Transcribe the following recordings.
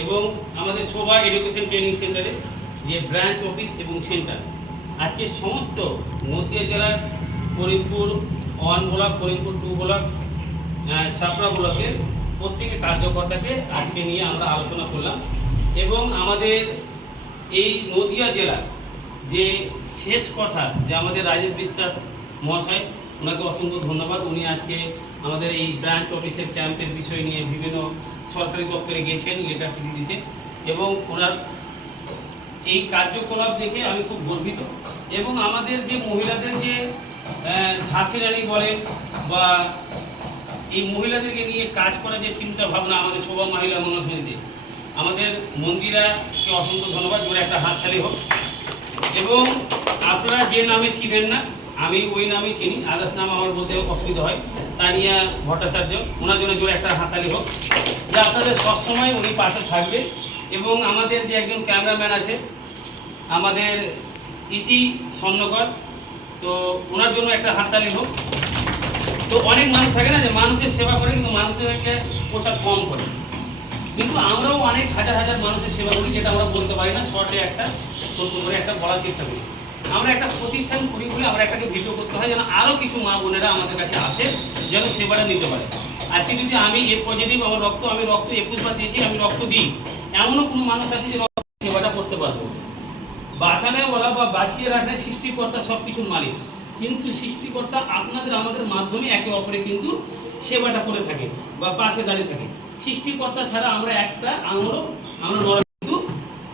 এবং আমাদের শোভা education training সেন্টারে যে ব্রাঞ্চ অফিস এবং সেন্টার আজকে সমস্ত নদিয়া জেলার করিমপুর 1 ব্লক, করিমপুর 2 ব্লক, চাপড়া ব্লকের প্রত্যেকে কার্যকর্তাকে আজকে নিয়ে আমরা আলোচনা করলাম। এবং আমাদের এই নদিয়া জেলার যে শেষ কথা যে আমাদের রাজেশ বিশ্বাস মহাশয়, ওনাকে অসংখ্য ধন্যবাদ। উনি আজকে আমাদের এই ব্রাঞ্চ অফিসের ক্যাম্পের বিষয় নিয়ে বিভিন্ন সরকারি দপ্তরে গেছেন লেটার চিঠি দিতে, এবং ওনার এই কার্যকলাপ দেখে আমি খুব গর্বিত। এবং আমাদের যে মহিলাদের যে ঝাঁসি রানী বলেন বা এই মহিলাদেরকে নিয়ে কাজ করার যে চিন্তা ভাবনা আমাদের শোভা মহিলা মনসমিতিতে, আমাদের মন্দিরাকে অসংখ্য ধন্যবাদ, জোরে একটা হাততালি হোক। এবং আপনারা যে নামে চিনেন না, আমি ওই নামেই চিনি, আদার্স নাম আমার বলতে অসুবিধা হয়, তানিয়া ভট্টাচার্য, ওনার জন্য জোরে একটা হাততালি হোক, যে আপনাদের সবসময় উনি পাশে থাকবে। এবং আমাদের যে একজন ক্যামেরাম্যান আছে আমাদের ইতি স্বর্ণকর, তো ওনার জন্য একটা হাততালি হোক। তো অনেক মানুষ থাকে না যে মানুষের সেবা করে কিন্তু মানুষদেরকে পোশাক কম করে, কিন্তু আমরাও অনেক হাজার হাজার মানুষের সেবা করি, যেটা আমরা বলতে পারি না, শর্টে একটা ছোট করে একটা বলার চেষ্টা করি। আমরা একটা প্রতিষ্ঠান করি বলে আমরা একটাকে ভিডিও করতে হয় যেন আরও কিছু মা বোনেরা আমাদের কাছে আসে, যেন সেবাটা নিতে পারে। আজকে যদি আমি এ পজিটিভ, আমার রক্ত, আমি রক্ত 21 বার দিয়েছি, আমি রক্ত দিই, এমনও কোনো মানুষ আছে যে রক্ত সেবাটা করতে পারবো। বাঁচানো বলা বা বাঁচিয়ে রাখলে সৃষ্টিকর্তা সব কিছুর মালিক, কিন্তু সৃষ্টিকর্তা আপনাদের আমাদের মাধ্যমে একে অপরে কিন্তু সেবাটা করে থাকে বা পাশে দাঁড়িয়ে থাকে। সৃষ্টিকর্তা ছাড়া আমরা একটা আমরা নর কিন্তু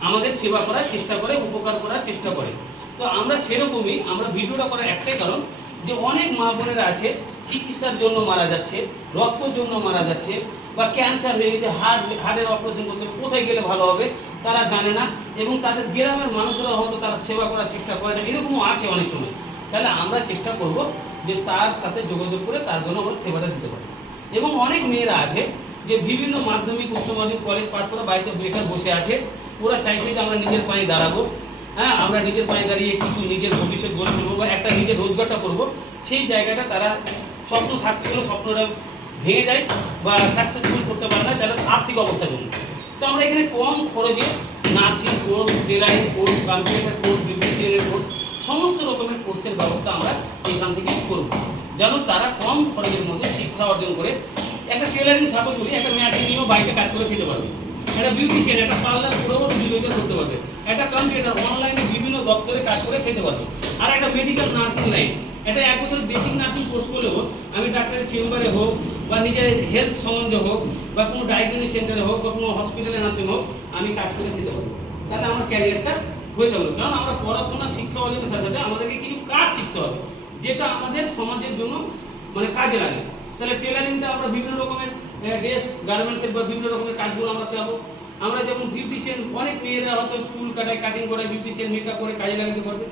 আমাদের সেবা করার চেষ্টা করে, উপকার করার চেষ্টা করে। তো আমরা সেরকমই আমরা ভিডিওটা করার একটাই কারণ যে অনেক মা বোনেরা আছে চিকিৎসার জন্য মারা যাচ্ছে, রক্তের জন্য মারা যাচ্ছে, বা ক্যান্সার হয়ে গেছে, হার্টের অপারেশন করতে হবে, কোথায় গেলে ভালো হবে তারা জানে না, এবং তাদের গ্রামের মানুষরা হয়তো তারা সেবা করার চেষ্টা করে না, এরকমও আছে অনেক সময়। তাহলে আমরা চেষ্টা করব যে তার সাথে যোগাযোগ করে তার জন্য আমরা সেবাটা দিতে পারি। এবং অনেক মেয়েরা আছে যে বিভিন্ন মাধ্যমিক, উচ্চ মাধ্যমিক, কলেজ পাস করে বাড়িতে বেকার বসে আছে, ওরা চাইছে যে আমরা নিজের পায়ে দাঁড়াবো, হ্যাঁ, আমরা নিজের পায়ে দাঁড়িয়ে কিছু নিজের ভবিষ্যৎ গড়ে তুলবো বা একটা নিজের রোজগারটা করবো। সেই জায়গাটা তারা স্বপ্ন থাকতে গেলে স্বপ্নটা ভেঙে যায় বা সাকসেসফুল করতে পারে না যারা আর্থিক অবস্থার জন্য। তো আমরা এখানে কম খরচে nursing course, tailoring course, computer course, বিউটিশিয়ানের কোর্স, সমস্ত রকমের কোর্সের ব্যবস্থা আমরা এখান থেকে করব, যেন তারা কম খরচের মধ্যে শিক্ষা অর্জন করে একটা টেলারিং সাপোর্ট করি, একটা মেশিন নিয়েও বাড়িতে কাজ করে খেতে পারবে, একটা বিউটিশিয়ান, একটা পার্লার করেও রোজগার করতে পারবে, একটা কম্পিউটার অনলাইনে বিভিন্ন দপ্তরে কাজ করে খেতে পারবে। আর একটা মেডিকেল নার্সিং লাইন, এটা 1 বছর বেসিক নার্সিং কোর্স করলেও আমি ডাক্তারের চেম্বারে হোক বা নিজের হেলথ সম্বন্ধে হোক বা কোনো ডায়াগনস্টিক সেন্টারে হোক বা কোনো হসপিটালে নার্সিং হোক, আমি কাজ করে খেতে পারবো। তাহলে আমার ক্যারিয়ারটা হয়ে যাবে। কারণ আমরা পড়াশোনা শিক্ষা অর্জনের সাথে সাথে আমাদেরকে কিছু কাজ শিখতে হবে যেটা আমাদের সমাজের জন্য মানে কাজে লাগে। তাহলে টেলারিংটা আমরা বিভিন্ন রকমের ড্রেস গার্মেন্টসের বা বিভিন্ন রকমের কাজগুলো আমরা পাবো। আমরা যেমন বিউটিশিয়ান, অনেক মেয়েরা হয়তো চুল কাটায়, কাটিং করে, বিউটিশিয়ান মেকআপ করে কাজে লাগাতে পারবে।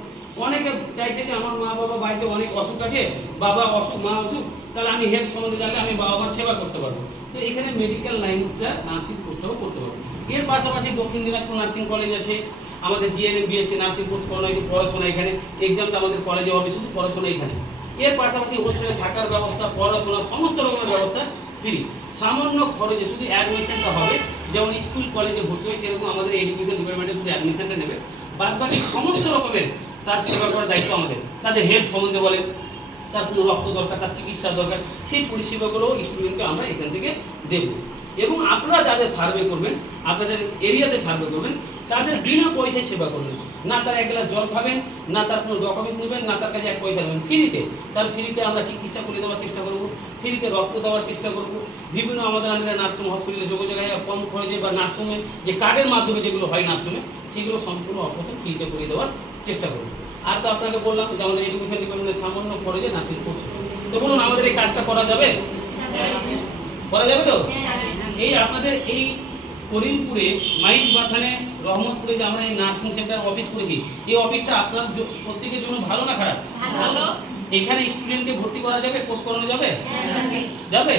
অনেকে চাইছে যে আমার মা বাবা বাড়িতে অনেক অসুখ আছে, বাবা অসুখ, মা অসুখ, তাহলে আমি হেলথ সম্বন্ধে জানলে আমি বাবা মার সেবা করতে পারবো। তো এখানে মেডিকেল লাইনটা নার্সিং কোর্সটাও করতে পারবো। এর পাশাপাশি দক্ষিণ দিনাজপুর নার্সিং কলেজ আছে, আমাদের জিএনএম বিএসসি নার্সিং কোর্স করানো হয়েছে, পড়াশোনা এখানে, এক্সামটা আমাদের কলেজে হবে, শুধু পড়াশোনা এখানে। এর পাশাপাশি হোস্টেলে থাকার ব্যবস্থা, পড়াশোনা, সমস্ত রকমের ব্যবস্থা ফ্রি, সামান্য খরচে, শুধু অ্যাডমিশনটা হবে। যেমন স্কুল কলেজে ভর্তি হয় সেরকম আমাদের এডুকেশন ডিপার্টমেন্টে শুধু অ্যাডমিশনটা নেবে, বাদ বাকি সমস্ত রকমের তার সেবা করার দায়িত্ব আমাদের। তাদের হেলথ সম্বন্ধে বলেন, তার কোনো রক্ত দরকার, তার চিকিৎসা দরকার, সেই পরিষেবাগুলো স্টুডেন্টকে আমরা এখান থেকে দেব। এবং আপনারা যাদের সার্ভে করবেন, আপনাদের এরিয়াতে সার্ভে করবেন, তাদের বিনা পয়সায় সেবা করবেন না। তার 1 গ্লাস জল খাবেন না, তার কোনো ডকুমেন্টস নেবেন না, তার কাছে 1 পয়সা নেবেন, ফ্রিতে। তার ফ্রিতে আমরা চিকিৎসা করে দেওয়ার চেষ্টা করব, ফ্রিতে রক্ত দেওয়ার চেষ্টা করব। বিভিন্ন আমাদের নার্সিং হসপিটালে যোগাযোগ হয়, কম খরচে বা নার্সিংয়ে যে কার্ডের মাধ্যমে যেগুলো হয় নার্সিংয়ে, সেগুলো সম্পূর্ণ অপারেশন ফ্রিতে করে দেওয়ার চেষ্টা করব। আর তো আপনাকে বললাম যে আমাদের এডুকেশন ডিপার্টমেন্টের সামান্য খরচে নার্সিং কোর্স। তো বলুন, আমাদের এই কাজটা করা যাবে? করা যাবে তো? এই আপনাদের এই করিমপুরে মাইজ বাথানে রহমতপুরে যে আমরা এই নার্সিং সেন্টার অফিস করেছি, এই অফিসটা আপনার প্রত্যেকের জন্য ভালো না খারাপ? ভালো। এখানে স্টুডেন্টকে ভর্তি করা যাবে, কোর্স করানো যাবে? যাবে।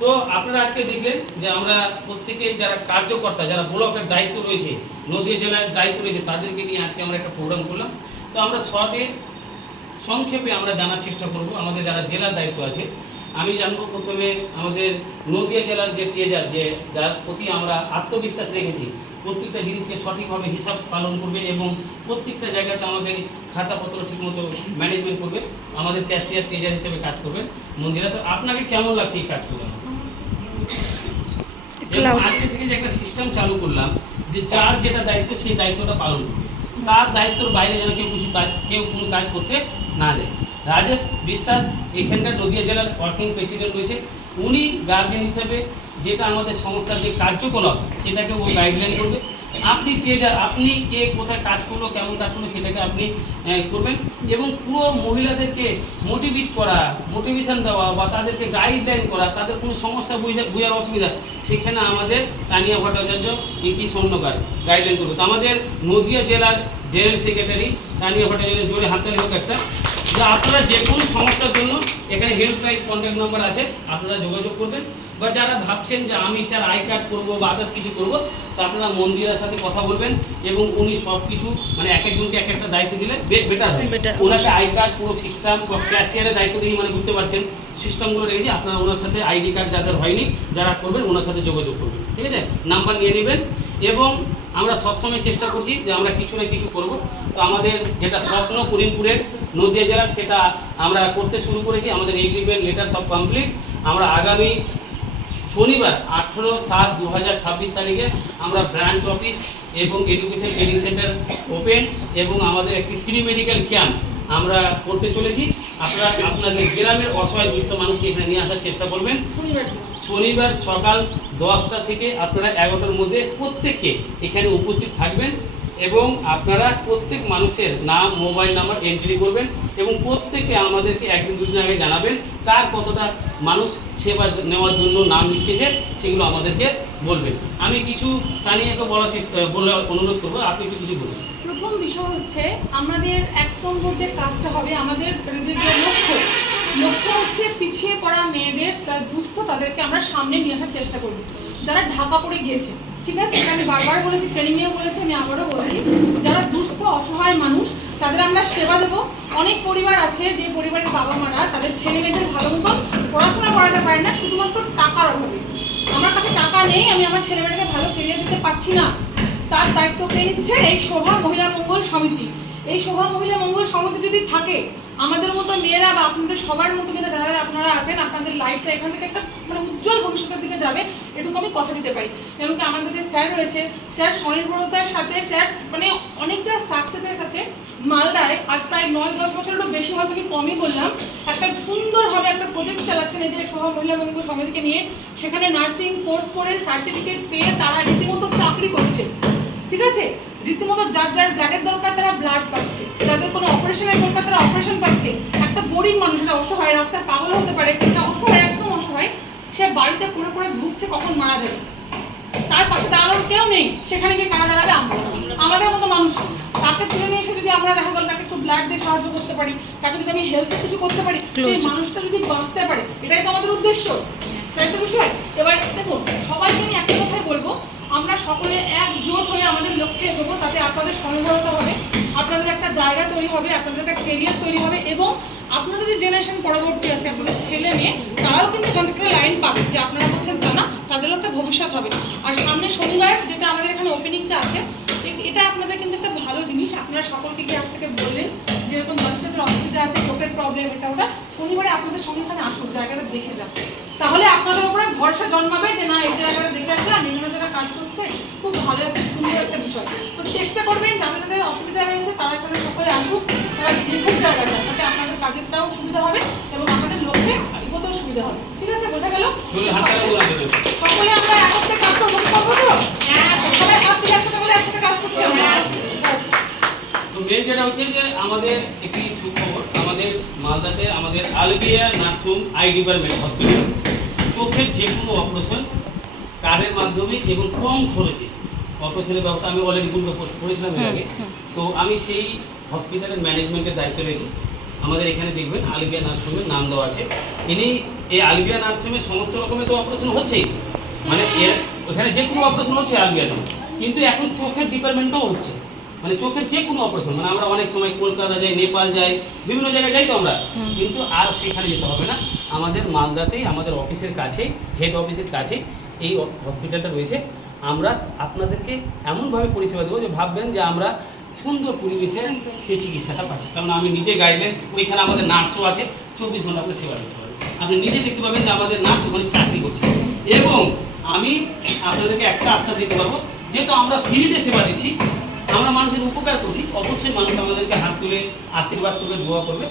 তো আপনারা আজকে দেখলেন যে আমরা প্রত্যেকে যারা কার্যকর্তা, যারা ব্লকের দায়িত্ব রয়েছে, নদীয়া জেলার দায়িত্ব রয়েছে, তাদেরকে নিয়ে আজকে আমরা একটা প্রোগ্রাম করলাম। তো আমরা শর্টে সংক্ষেপে আমরা জানার চেষ্টা করব আমাদের যারা জেলার দায়িত্ব আছে আমি জানবো প্রথমে আমাদের নদিয়া জেলার যে ট্রেজার, যে যার প্রতি আমরা আত্মবিশ্বাস রেখেছি, প্রত্যেকটা জিনিসকে সঠিকভাবে হিসাব পালন করবে এবং প্রত্যেকটা জায়গাতে আমাদের খাতাপত্র ঠিকমতো ম্যানেজমেন্ট করবে, আমাদের ক্যাশিয়ার ট্রেজার হিসেবে কাজ করবেন। মন্দিরা, তো আপনাকে কেমন লাগছে এই কাজগুলো? এবং আজকে থেকে যে একটা সিস্টেম চালু করলাম যে যার যেটা দায়িত্ব সেই দায়িত্বটা পালন করবে, তার দায়িত্বের বাইরে যেন কেউ কোনো কাজ করতে না যায়। রাজেশ বিশ্বাস এখানকার নদিয়া জেলার ওয়ার্কিং প্রেসিডেন্ট রয়েছে, উনি গার্জেন হিসেবে যেটা আমাদের সংস্থার যে কার্যকলাপ সেটাকে ও গাইডলাইন করবে। আপনি ট্রেজার, আপনি কে কোথায় কাজ করলো, কেমন কাজ করলো সেটাকে আপনি করবেন এবং পুরো মহিলাদেরকে মোটিভেট করা, মোটিভেশন দেওয়া বা তাদেরকে গাইডলাইন করা, তাদের কোনো সমস্যা বোঝার অসুবিধা সেখানে আমাদের তানিয়া ভট্টাচার্য, ইতি স্বর্ণকার গাইডলাইন করবে। তো আমাদের নদিয়া জেলার জেনারেল সেক্রেটারি তানিয়া ভট্টাচার্য, জোরে হাততালি হোক একটা। যে আপনারা যে কোনো সমস্যার জন্য এখানে হেল্পলাইন কন্ট্যাক্ট নাম্বার আছে, আপনারা যোগাযোগ করবেন। বা যারা ভাবছেন যে আমি স্যার আই কার্ড করবো বা আদার্স কিছু করবো, তা আপনারা মন্দিরের সাথে কথা বলবেন এবং উনি সব কিছু মানে এক একজনকে এক একটা দায়িত্ব দিলে বেটার হয়। ওনাকে আই কার্ড পুরো সিস্টেম ক্যাশিয়ারের দায়িত্ব দিয়ে মানে বুঝতে পারছেন সিস্টেমগুলো রেখেছি। আপনারা ওনার সাথে আইডি কার্ড যাদের হয়নি যারা করবেন ওনার সাথে যোগাযোগ করবেন, ঠিক আছে? নাম্বার নিয়ে নেবেন এবং আমরা সবসময় চেষ্টা করছি যে আমরা কিছু না কিছু করব। তো আমাদের যেটা স্বপ্ন করিমপুরের নদিয়া জেলার, সেটা আমরা করতে শুরু করেছি। আমাদের এগ্রিমেন্ট লেটার সব কমপ্লিট। আমরা আগামী শনিবার 18/7/2026 তারিখে আমরা ব্রাঞ্চ অফিস এবং এডুকেশন ট্রেনিং সেন্টার ওপেন এবং আমাদের একটি ফ্রি মেডিকেল ক্যাম্প আমরা করতে চলেছি। আপনারা আপনাদের গ্রামের অসহায় দুস্থ মানুষকে এখানে নিয়ে আসার চেষ্টা করবেন। শনিবার সকাল 10টা থেকে আপনারা 11টার মধ্যে প্রত্যেককে এখানে উপস্থিত থাকবেন এবং আপনারা প্রত্যেক মানুষের নাম, মোবাইল নাম্বার এন্ট্রি করবেন এবং প্রত্যেকে আমাদেরকে একদিন দুদিন আগে জানাবেন কার কতটা মানুষ সেবা নেওয়ার জন্য নাম লিখেছে, সেগুলো আমাদেরকে বলবেন। আমি কিছু তানিয়াকে বলার অনুরোধ করবো, আপনি কিছু বলুন। প্রথম বিষয় হচ্ছে আমাদের 1 নম্বর যে কাজটা হবে, আমাদের যে লক্ষ্য হচ্ছে পিছিয়ে পড়া মেয়েদের, দুস্থ তাদেরকে আমরা সামনে নিয়ে আসার চেষ্টা করব। যারা ঢাকা পড়ে গিয়েছে, ঠিক আছে, এটা আমি বারবার বলেছি, ট্রেনিংয়েও বলেছি, আমি আবারও বলছি, যারা দুস্থ অসহায় মানুষ তাদের আমরা সেবা দেবো। অনেক পরিবার আছে যে পরিবারের বাবা মারা তাদের ছেলে মেয়েদের ভালো মতন পড়াশোনা করাতে পারে না শুধুমাত্র টাকার অভাবে। আমার কাছে টাকা নেই, আমি আমার ছেলে মেয়েটাকে ভালো কেরিয়ার দিতে পারছি না, তার দায়িত্ব কে নিচ্ছে? এই শোভা মহিলা মঙ্গল সমিতি। এই শোভা মহিলা মঙ্গল সমিতি যদি থাকে, আমাদের মতো মেয়েরা বা আপনাদের সবার মতো মেয়েরা যারা আপনারা আছেন, আপনাদের লাইফটা এখান থেকে একটা মানে উজ্জ্বল ভবিষ্যতের দিকে যাবে, এটুকু আমি কথা দিতে পারি। যেমন কি আমাদের যে স্যার রয়েছে, স্যার স্বনির্ভরতার সাথে, স্যার মানে অনেকটা সাকসেসের সাথে মালদায় আজ প্রায় 9-10 বছরেরও বেশি, হয়তো আমি কমই বললাম, একটা সুন্দরভাবে একটা প্রজেক্ট চালাচ্ছেন এই যে শোভা মহিলা মঙ্গল সমিতিকে নিয়ে। সেখানে নার্সিং কোর্স করে সার্টিফিকেট পেয়ে তারা রীতিমতো চাকরি করছে, ঠিক আছে, রীতিমতো যার যার ব্লাডের দরকার তারা ব্লাড পাচ্ছে, যাদের কোনো অপারেশনের দরকার তারা অপারেশন পাচ্ছে। একটা গরিব মানুষ, এটা অসহায়, রাস্তায় পাগল হতে পারে, কিন্তু অসহায়, একদম অসহায়, সে বাড়িতে পড়ে পড়ে ধুকছে কখন মারা যাবে, তার পাশে দাঁড়ানোর কেউ নেই, সেখানে গিয়ে কারা দাঁড়াবে? আমাদের মতো মানুষ। তাকে তুলে নিয়ে এসে যদি আমরা দেখা গেল তাকে একটু ব্লাড দিয়ে সাহায্য করতে পারি, তাকে যদি আমি হেলথে কিছু করতে পারি, সেই মানুষটা যদি বাঁচতে পারে, এটাই তো আমাদের উদ্দেশ্য, তাই তো বিষয়। এবার দেখুন, সবাইকে আমি একটা কথাই বলবো, আমরা সকলে একজোট হয়ে আমাদের লক্ষ্যে এগোবো, তাতে আপনাদের স্বনির্ভরতা হবে, আপনাদের একটা জায়গা তৈরি হবে, আপনাদের একটা কেরিয়ার তৈরি হবে এবং আপনাদের যে জেনারেশন পরবর্তী আছে, আপনাদের ছেলে মেয়ে, তারাও কিন্তু এখান থেকে লাইন পাবে যে আপনারা করছেন তা না, তাদেরও একটা ভবিষ্যৎ হবে। আর সামনে শনিবার যেটা আমাদের এখানে ওপেনিংটা আছে, এটা আপনাদের কিন্তু একটা ভালো জিনিস। আপনারা সকলকে গিয়ে আজ থেকে বললেন যেরকম বাচ্চাদের অসুবিধা আছে, চোখের প্রবলেম, এটা ওটা, শনিবারে আপনাদের সঙ্গে এখানে আসুক, জায়গাটা দেখে যান, তাহলে আপনাদের উপরে ভরসা জন্মাবে যে না, এই জায়গাটা দেখে আসলাম, এখানে যারা কাজ করছে খুব ভালো একটা সুন্দর একটা বিষয়। তো চেষ্টা করবেন যাদের যাদের অসুবিধা রয়েছে তারা এখানে সকলে আসুক, তারা দেখুক জায়গাটা, তাতে আপনাদের কাজেরটাও সুবিধা হবে এবং আপনাদের লক্ষ্যে এগোতেও সুবিধা হবে। ঠিক আছে, বোঝা গেল? সকলে আমরা একসাথে কাজ করবো তো? সবাই হাত থেকে একসাথে বলে একসাথে কাজ করছি আমরা। মেন যেটা হচ্ছে যে আমাদের একটি সুখবর, আমাদের মালদাতে আমাদের আলবিয়া নার্সিং আই ডিপার্টমেন্ট হসপিটাল চোখের যে কোনো অপারেশন কার্ডের মাধ্যমে এবং কম খরচে অপারেশনের ব্যবস্থা আমি অলরেডি পূর্বে করেছিলাম এর আগে। তো আমি সেই হসপিটালের ম্যানেজমেন্টের দায়িত্ব রয়েছি। আমাদের এখানে দেখবেন আলবিয়া নার্সিংয়ের নাম দেওয়া আছে। এই আলবিয়া নার্সিংয়ে সমস্ত রকমের তো অপারেশন হচ্ছেই, মানে ওখানে যে কোনো অপারেশন হচ্ছে আলবিয়াতে, কিন্তু এখন চোখের ডিপার্টমেন্টও হচ্ছে। মানে চোখের যে কোনো অপারেশন, মানে আমরা অনেক সময় কলকাতা যাই, নেপাল যাই, বিভিন্ন জায়গায় যাই তো আমরা, কিন্তু আর সেখানে যেতে হবে না। আমাদের মালদাতেই আমাদের অফিসের কাছেই, হেড অফিসের কাছেই এই হসপিটালটা রয়েছে। আমরা আপনাদেরকে এমনভাবে পরিষেবা দেবো যে ভাববেন যে আমরা সুন্দর পরিবেশে সেই চিকিৎসাটা পাচ্ছি। কারণ আমি নিজে গাইডলাইন, ওইখানে আমাদের নার্সও আছে, 24 ঘন্টা আপনার সেবা দিতে পারবেন। আপনি নিজে দেখতে পাবেন যে আমাদের নার্স ওখানে চাকরি করছে। এবং আমি আপনাদেরকে একটা আশ্বাস দিতে পারবো, যেহেতু আমরা ফ্রিতে সেবা দিচ্ছি, আমরা মানুষের উপকার করছি, অবশ্যই মানুষ আমাদেরকে হাত তুলে আশীর্বাদ করবে, দোয়া করবে।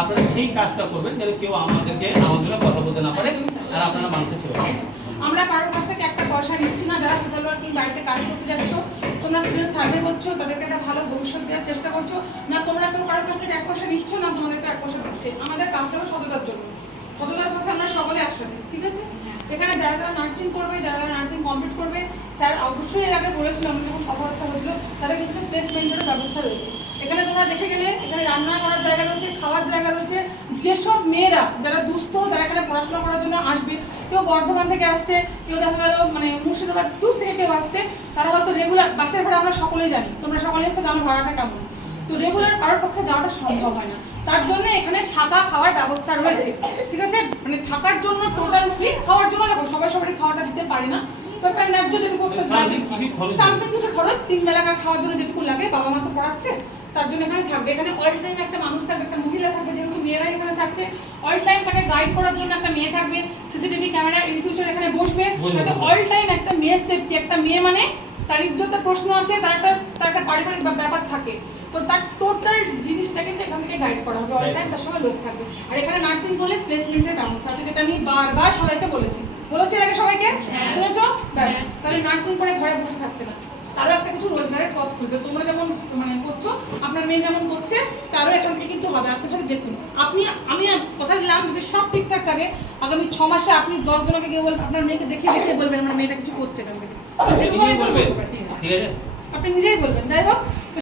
আপনারা সেই কাজটা করবেন যেন কেউ আমাদের কথা বলতে না পারে, আর আপনারা মানুষের সেবা করবেন। আমরা কারোর কাছ থেকে একটা পয়সা নিচ্ছি না। যারা সোশ্যাল ওয়ার্কিং বাড়িতে কাজ করতে যাচ্ছ, তোমরা স্টুডেন্ট সার্ভে করছো, তাদেরকে একটা ভালো ভবিষ্যৎ দেওয়ার চেষ্টা করছো না, তোমরা কেউ কারোর কাছ থেকে 1 পয়সা নিচ্ছ না, তোমাদেরকে 1 পয়সা দিচ্ছে। আমাদের কাজটা হলো সততার জন্য, সততার পথে আমরা সকলে একসাথে, ঠিক আছে? এখানে যারা যারা নার্সিং করবে, যারা যারা নার্সিং কমপ্লিট করবে, স্যার অবশ্যই এর আগে বলেছিল, আমরা যখন কথাবার্তা হয়েছিল, তাদের কিন্তু প্লেসমেন্টের ব্যবস্থা রয়েছে। এখানে তোমরা দেখে গেলে এখানে রান্না করার জায়গা রয়েছে, খাওয়ার জায়গা রয়েছে। যেসব মেয়েরা যারা দুস্থ, তারা এখানে পড়াশোনা করার জন্য আসবে, কেউ বর্ধমান থেকে আসছে, কেউ দেখা গেল মানে মুর্শিদাবাদ দূর থেকে কেউ আসছে, তারা হয়তো রেগুলার বাসের ভাড়া আমরা সকলেই জানি, তোমরা সকলে এসে জানো ভাড়াটা কেমন। তো রেগুলার কারোর পক্ষে যাওয়াটা সম্ভব হয় না, তার জন্য এখানে থাকা খাওয়ার ব্যবস্থা রয়েছে, ঠিক আছে? মানে থাকার জন্য টোটাল ফ্রি, খাওয়ার জন্য দেখো সবাই সবারই খাওয়াটা দিতে পারে না, তো একটা ন্যায্য যেটুকু সামথিং কিছু খরচ 3 বেলাকার খাওয়ার জন্য যেটুকু লাগে, বাবা মা তো পড়াচ্ছে, তার জন্য এখানে থাকবে। এখানে অল টাইম একটা মানুষ থাকবে, একটা মহিলা থাকবে, যেহেতু মেয়েরা এখানে থাকছে, অল টাইম তাকে গাইড করার জন্য একটা মেয়ে থাকবে। সিসিটিভি ক্যামেরা ইন ফিউচার এখানে বসবে, যাতে অল টাইম একটা মেয়ের সেফটি, একটা মেয়ে মানে তার ইজ্জতের প্রশ্ন আছে, তার একটা পারিবারিক ব্যাপার থাকে, তো তার টোটাল জিনিসটা কিন্তু এখান থেকে গাইড করা হবে, অল টাইম তার সঙ্গে লোক থাকবে। আর এখানে নার্সিং করলে প্লেসমেন্টের ব্যবস্থা আছে, যেটা আমি বারবার সবাইকে বলেছি এর আগে সবাইকে শুনেছো? ব্যাস, তাহলে নার্সিং করে ঘরে বসে থাকছে না, তারও একটা কিছু রোজগারের পথ খুলবে। তোমরা যেমন মানে করছো, আপনার মেয়ে যেমন করছে, তারও এখান থেকে কিন্তু হবে। আপনি খালি দেখুন, আমি কথা দিলাম, যদি সব ঠিকঠাক থাকে, আগামী 6 মাসে আপনি 10 জনকে গিয়ে বলবেন, আপনার মেয়েকে দেখে বলবেন আমার মেয়েটা কিছু করছে এখান থেকে, ঠিক আছে, আপনি নিজেই বলবেন। যাই হোক,